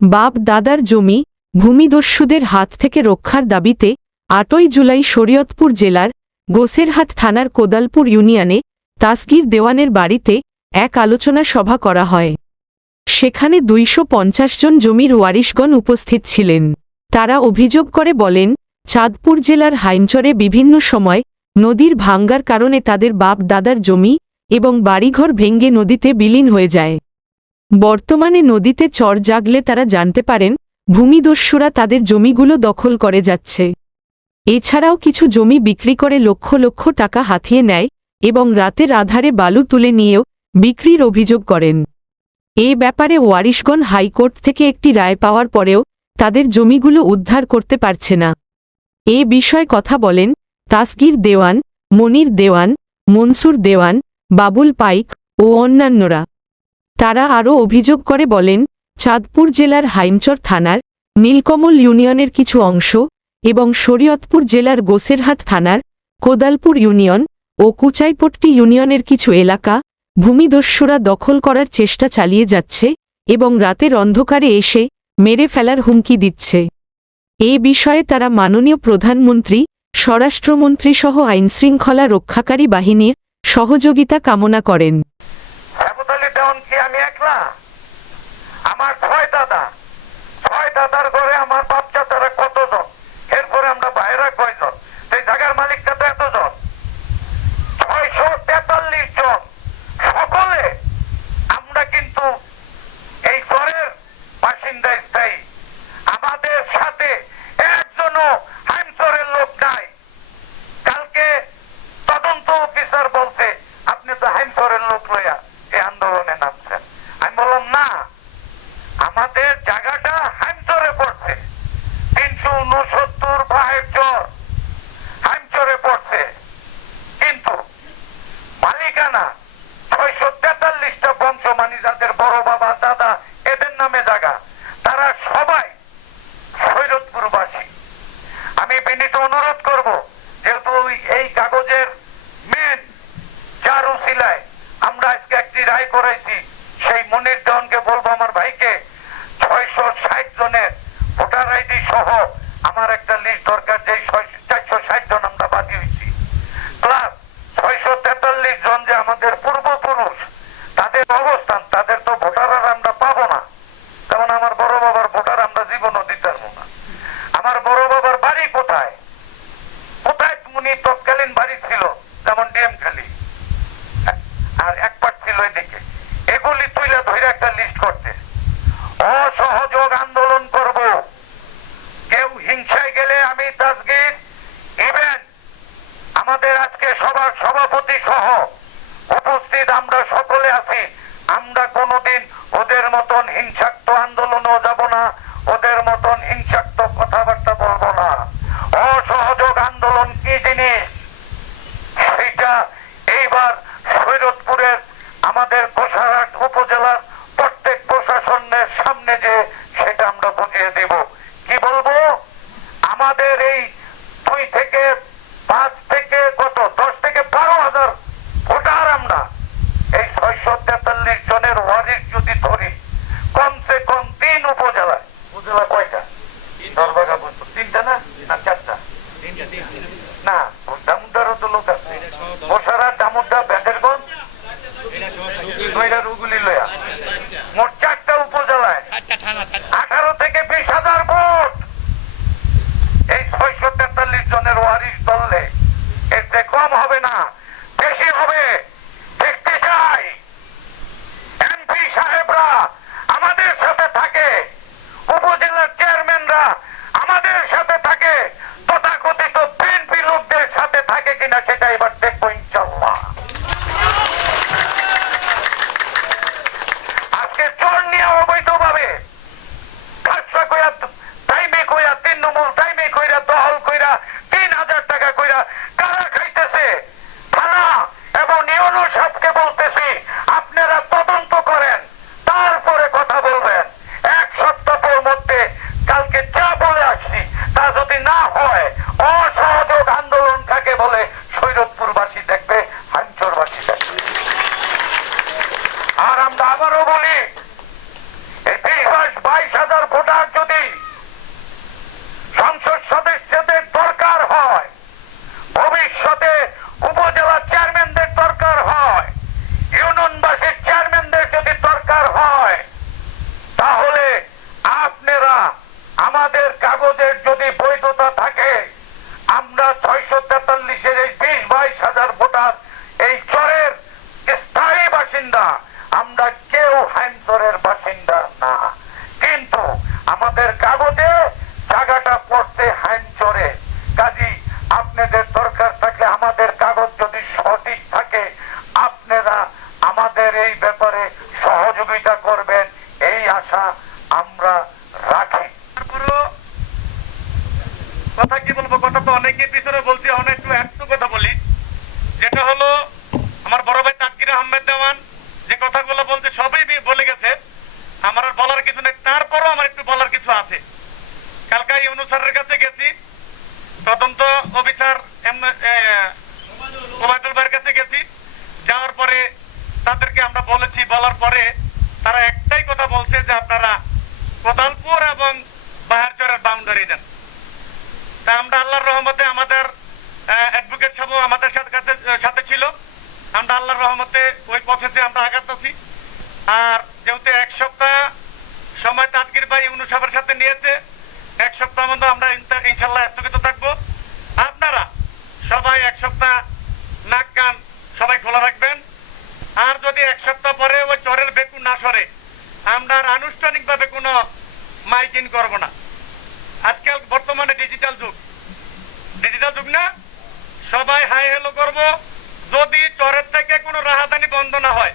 বাপ দাদার জমি ভূমিদস্যুদের হাত থেকে রক্ষার দাবিতে আটই জুলাই শরীয়তপুর জেলার গোসেরহাট থানার কোদালপুর ইউনিয়নে তাসগির দেওয়ানের বাড়িতে এক আলোচনা সভা করা হয়। সেখানে দুইশ পঞ্চাশ জন জমির ওয়ারিশগণ উপস্থিত ছিলেন। তারা অভিযোগ করে বলেন, চাঁদপুর জেলার হাইমচরে বিভিন্ন সময় নদীর ভাঙ্গার কারণে তাদের বাপ দাদার জমি এবং বাড়িঘর ভেঙ্গে নদীতে বিলীন হয়ে যায়। বর্তমানে নদীতে চর জাগলে তারা জানতে পারেন, ভূমিদস্যুরা তাদের জমিগুলো দখল করে যাচ্ছে। এছাড়াও কিছু জমি বিক্রি করে লক্ষ লক্ষ টাকা হাতিয়ে নেয় এবং রাতের আধারে বালু তুলে নিয়েও বিক্রির অভিযোগ করেন। এ ব্যাপারে ওয়ারিশগঞ্জ হাইকোর্ট থেকে একটি রায় পাওয়ার পরেও তাদের জমিগুলো উদ্ধার করতে পারছে না। এ বিষয়ে কথা বলেন তাসগির দেওয়ান, মনির দেওয়ান, মনসুর দেওয়ান, বাবুল পাইক ও অন্যান্যরা। তারা আরও অভিযোগ করে বলেন, চাঁদপুর জেলার হাইমচর থানার নীলকমল ইউনিয়নের কিছু অংশ এবং শরীয়তপুর জেলার গোসেরহাট থানার কোদালপুর ইউনিয়ন ও কুচাইপট্টি ইউনিয়নের কিছু এলাকা ভূমিদস্যুরা দখল করার চেষ্টা চালিয়ে যাচ্ছে এবং রাতের অন্ধকারে এসে মেরে ফেলার হুমকি দিচ্ছে। এ বিষয়ে তারা মাননীয় প্রধানমন্ত্রী, স্বরাষ্ট্রমন্ত্রীসহ আইনশৃঙ্খলা রক্ষাকারী বাহিনীর সহযোগিতা কামনা করেন হেমতালি দেওয়ান কি আমি একলা আমার ছয় দাদা ছয় দাদার ঘরে আমার বাচ্চা তারা কতজন এরপরে আমরা বাইরে কয়জন সেই জায়গার মালিকটা তো এতজন ছয়শো তেতাল্লিশ জন সকলে আমরা কিন্তু এই চরের বাসিন্দা স্থায়ী আমাদের সাথে একজনও হাইমচরের লোক নাই কালকে তদন্ত অফিসার বলছে আপনি তো হাইমসরের লোক লইয়া এই আন্দোলনে নামছেন আমি বললাম না আমাদের জায়গাটা হাইমচরে পড়ছে তিনশো উনসত্তর ভাইয়ের চর হাইমচরে পড়ছে কিন্তু মালিকানা ছয়শো তেতাল্লিশটা বংশ মানে যাদের বড় বাবা দাদা এদের নামে জায়গা তারা সবাই সৈরতপুরবাসী আমি বিনীত অনুরোধ করব যেহেতু ওই- এই কাগজের মেন যার উসিলায় আমরা আজকে একটি রায় করেছি সেই মনির দেওয়ানকে বলব আমার ভাইকে ছয়শো ষাট জনের ভোটার আইডি সহ আমার একটা লিস্ট দরকার যে চারশো ষাট জন আমরা বাদি হয়েছি প্লাস ছয়শো তেতাল্লিশ জন যে আমাদের পূর্বপুরুষ তাদের অবস্থান, তাদের তো ভোটার আমরা পাবো না। যেমন আমার বড় বাবার ভোটার আমরা জীবনও দিতে না। আমার বড় বাবার বাড়ি কোথায়? কোথায় উনি তৎকালীন বাড়ি ছিল? যেমন ডিএম খালি। আর এক পাট ছিল এদিকে। এগুলি তুইলে ধরে একটা লিস্ট করতে। অসহযোগ আন্দোলন করব। কেউ হিংসায় গেলে আমি তাজগির। ইভেন আমাদের আজকে সবার সভাপতি সহ উপস্থিত আমরা সকলে আছি। আমরা কোনোদিন ওদের মতন হিংসাক্ত আন্দোলনও যাব না, ওদের মতন হিংসাক্ত কথাবার্তা বলব না। অসহযোগ আন্দোলন কি জিনিস? সেটা এইবার সৈরতপুরের আমাদের কোষাঘাট উপজেলার প্রত্যেক প্রশাসনের সামনে যে, সেটা আমরা বুঝিয়ে দেব। কি বলব? আমাদের এই দুই থেকে পাঁচ থেকে কত? দশ থেকে বারো হাজার ভোটার আমরা। এই ছয়শো তেতাল্লিশ জনের আর আমরা আবারও বলি। বাইশ হাজার ভোটার যদি সংসদ সদস্যদের দরকার হয়, ভবিষ্যতে উপজেলা চেয়ারম্যানদের দরকার হয়, ইউনিয়নবাসীর চেয়ারম্যানদের যদি দরকার হয়, তাহলে আপনারা আমাদের কাগজের যদি বৈধতা থাকে, আমরা ছয়শো তেতাল্লিশের এই বিশ বাইশ হাজার ভোটার, এই চরের স্থায়ী বাসিন্দা আশা আমরা রাখি। কথা কি বলব, কথা তো অনেকে পিছনে বলছি অনেক একটু একটু কথা বলি। যেটা হলো, আমার বড় ভাই তাকির আহমেদ দেওয়ান, যে কথাগুলো বলতে সবই বলে গেছে। আমার আর বলার কিছু নেই, তারপরও আমার একটু বলার কিছু আছে। কালকা ইউনুস স্যারের কাছে গেছি, তদন্ত অফিসার ওবায়দুল ভাইয়ের কাছে গেছি। যাওয়ার পরে তাদেরকে আমরা বলেছি, বলার পরে তারা একটাই কথা বলছে যে আপনারা কোদালপুর এবং বাহারচরের বাউন্ডারি দেন। তা আমরা আল্লাহর রহমতে আমাদের অ্যাডভোকেট সাহেব আমাদের সাথে সাথে ছিল। আমরা আল্লাহর রহমতে ওই পথেতে আমরা আগাতাছি। আর যেহেতু এক সপ্তাহ সময় তাজগির ভাই ইউনু সাহেবের সাথে নিয়েছে, এক সপ্তাহ মতো আমরা ইনশাল্লাহ স্থগিত থাকব। আপনারা সবাই এক সপ্তাহ নাক কান সবাই খোলা রাখবেন। আর যদি এক সপ্তাহ পরে ওই চরের বেকুন না সরে, আমরা আর আনুষ্ঠানিকভাবে কোনো মাইকিং করব না। আজকাল বর্তমানে ডিজিটাল যুগ। ডিজিটাল যুগ না, সবাই হাই হেলো করব। যদি চরের থেকে কোনো রাহাদানি বন্ধ না হয়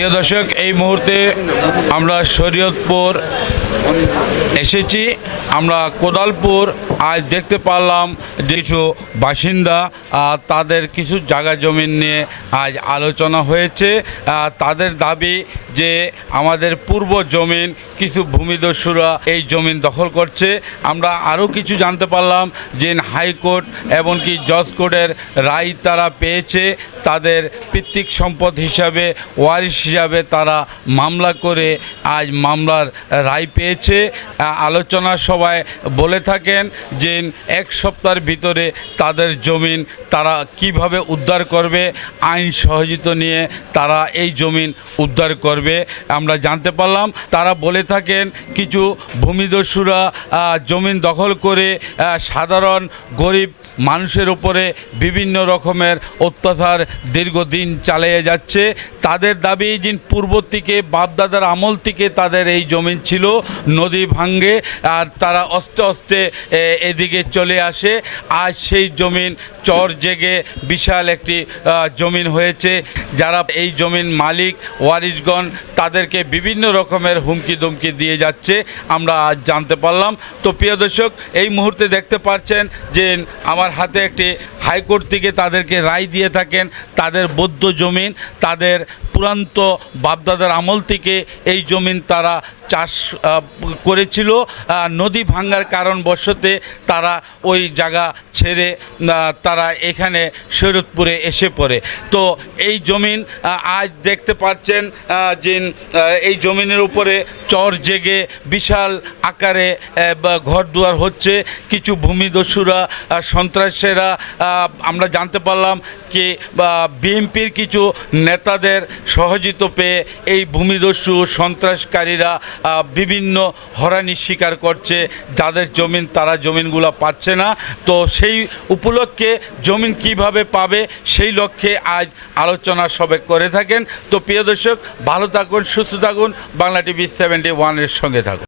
প্রিয় দর্শক এই মুহূর্তে আমরা শরীয়তপুর এসেছি। আমরা কোদালপুর, আজ দেখতে পারলাম কিছু বাসিন্দা তাদের কিছু জায়গা জমিন নিয়ে আজ আলোচনা হয়েছে। তাদের দাবি যে আমাদের পূর্ব জমিন কিছু ভূমিদস্যুরা এই জমিন দখল করছে। আমরা আরও কিছু জানতে পারলাম যে হাইকোর্ট এমনকি জজ কোর্টের রায় তারা পেয়েছে। তাদের পিতৃক সম্পদ হিসাবে, ওয়ারিশ হিসাবে তারা মামলা করে আজ মামলার রায় পেয়েছে আলোচনা সভায় বলে থাকেন যে এক সপ্তাহের ভিতরে তাদের জমিন তারা কীভাবে উদ্ধার করবে, আইন সহযোগিত নিয়ে তারা এই জমিন উদ্ধার করবে। আমরা জানতে পারলাম, তারা বলে থাকেন কিছু ভূমিদস্যুরা জমিন দখল করে সাধারণ গরিব মানুষের উপরে বিভিন্ন রকমের অত্যাচার দীর্ঘদিন চালিয়ে যাচ্ছে। তাদের দাবি, যে পূর্ব থেকে বাপদাদার আমল থেকে তাদের এই জমিন ছিল। নদী ভাঙ্গে আর তারা অস্তে অস্তে এদিকে চলে আসে। আজ সেই জমিন চর জেগে বিশাল একটি জমিন হয়েছে। যারা এই জমিন মালিক, ওয়ারিশগণ, তাদেরকে বিভিন্ন রকমের হুমকি দমকি দিয়ে যাচ্ছে। আমরা আজ জানতে পারলাম। তো প্রিয় দর্শক, এই মুহূর্তে দেখতে পাচ্ছেন যে আমার হাতে একটি হাইকোর্ট থেকে তাদেরকে রায় দিয়ে থাকেন। তাদের বৌদ্ধ জমিন, তাদের পুরান্ত বাপদাদার আমল থেকে এই জমিন তারা চাষ করেছিল নদী ভাঙ্গার কারণবশতে তারা ওই জায়গা ছেড়ে তারা এখানে শরৎপুরে এসে পড়ে। তো এই জমিন আজ দেখতে পাচ্ছেন যে এই জমিনের উপরে চর জেগে বিশাল আকারে আহ, বা ঘরদুয়ার হচ্ছে। কিছু ভূমিদস্যুরা সন্ত্রাসেরা আমরা জানতে পারলাম কি বিএনপির কিছু নেতাদের সহযোগিত পেয়ে এই ভূমিদস্যু সন্ত্রাসকারীরা আহ, বিভিন্ন হরানি স্বীকার করছে, যাদের জমিন তারা জমিনগুলো পাচ্ছে না। তো সেই উপলক্ষে জমিন কীভাবে পাবে সেই লক্ষ্যে আজ আলোচনা সবে করে থাকেন। তো প্রিয় দর্শক, ভালো থাকুন, সুস্থ থাকুন। বাংলা টিভি সেভেন্টি ওয়ানের সঙ্গে থাকুন।